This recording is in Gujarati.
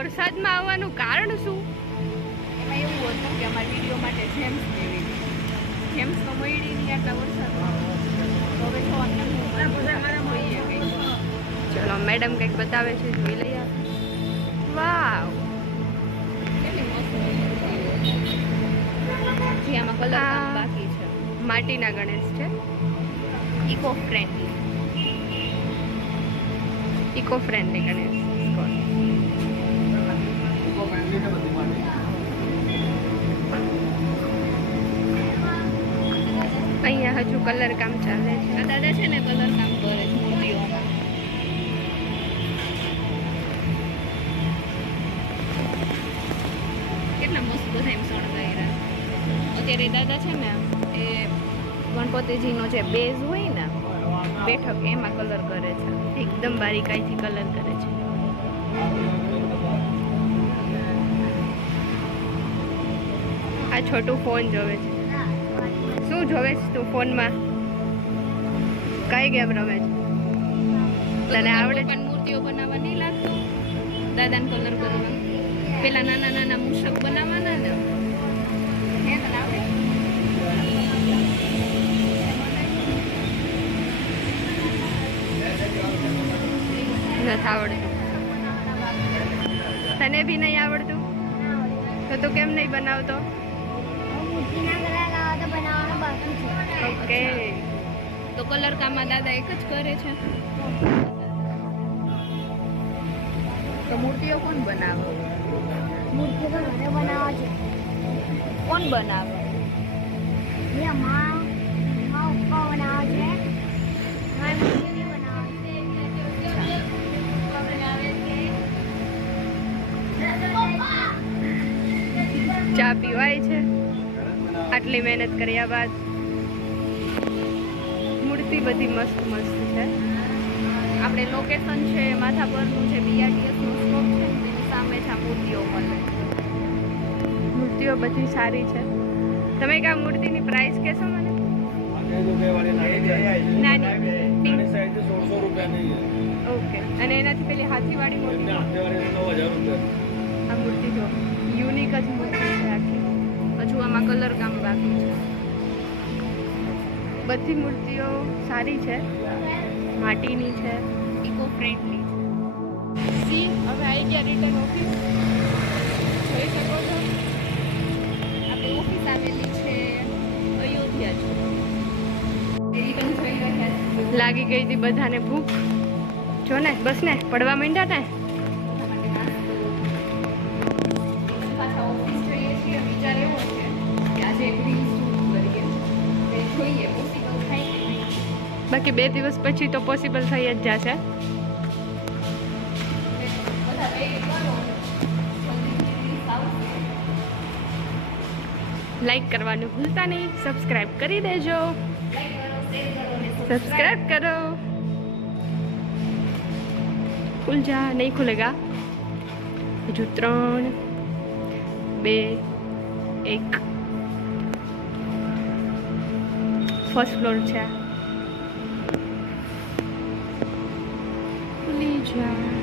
વરસાદમાં આવવાનું કારણ શું? એમાં એવું હતું કે અમારા વિડીયો માટે જેમ્સ લેવી જેમ્સ તો મળી નહીં આટલા વરસાદમાં તો હવે જો અમને જોઈએ કંઈક ચલો મેડમ કંઈક બતાવે છે, જોઈ લઈએ. વાવ, કેટલી મસ્ત જે આમાં કલર કામ બાકી છે. માટીના ગણેશ છે. Eco friendly eco friendly Ganesh. અહીંયા હજુ કલર કામ ચાલે છે. આ દાદા છે ને કલર કામ કરે છે મૂર્તિઓમાં. કેટલા મસ્ત બધા એમ શણગાર્યા. અત્યારે દાદા છે ને એ ગણપતિજીનો જે બેઝ હોય ને બેઠક એમાં કલર કરે છે. એકદમ બારીકાઈથી કલર કરે છે. આ છોટું ફોન જોવે છે. શું જોવે છે તું ફોનમાં? કઈ ગેમ રમે છે? તને આવડે છે? પણ મૂર્તિઓ બનાવવા નહીં લાગતું દાદાને કલર કરવા? પેલા નાના નાના મૂષક બનાવવાના ને હે તને આવડે? નથી આવડતું. તને બી નહીં આવડતું તો તું કેમ નહીં બનાવતો? ઓકે, તો કલર કામમાં દાદા એક જ કરે છે. તો મૂર્તિઓ કોણ બનાવે? મૂર્તિઓ તો ઘરે બનાવવા છે. કોણ બનાવે? માં પપ્પા બનાવે છે. મારી મમ્મી બી બનાવે છે. ચા પીવાય છે આટલી મહેનત કર્યા બાદ. મૂર્તિ બધી મસ્ત મસ્ત છે. આપણે લોકેશન છે માધાપરનું છે, બીઆરટીએસનો સ્ટોપ છે ને તેની સામે જ આ મૂર્તિઓ મળે. મૂર્તિઓ બધી સારી છે. તમે એક આ મૂર્તિની પ્રાઇસ કહેશો મને? નાની. ઓકે, અને એનાથી પેલી હાથીવાળી મૂર્તિ? આ મૂર્તિ જો યુનિક જ મૂર્તિ છે આખી. હજુ આમાં કલર કામ બાકી છે. બધી મૂર્તિઓ સારી છે, માટીની છે, ઇકો ફ્રેન્ડલી. સી હવે આવી ગયા રિટર્ન ઓફિસ. જોઈ શકો છો આપણી ઓફિસ આવેલી છે અયોધ્યા છે. રિટર્ન જોઈ રહ્યા છે. લાગી ગઈ હતી બધાને ભૂખ. જો ને બસ ને પડવા માંડ્યા ને. પાછા ઓફિસ જઈએ છીએ. વિચાર એવો છે કે આજે એક રીલ શૂટ કરીએ. જોઈએ પોસિબલ થાય કે નહીં. બાકી 2 દિવસ પછી તો પોસિબલ થઈ જ જશે. બધા વેઇટ કરો. જલ્દી રીલ્સ આવશે. લાઈક કરવાનું ભૂલતા નહીં, સબસ્ક્રાઇબ કરી દેજો. લાઈક કરો, શેર કરો અને સબસ્ક્રાઇબ કરો. ખુલ જા, નહીં ખુલેગા. હજુ 3 2 1. ફર્સ્ટ ફ્લોર છે. ખુલી જા.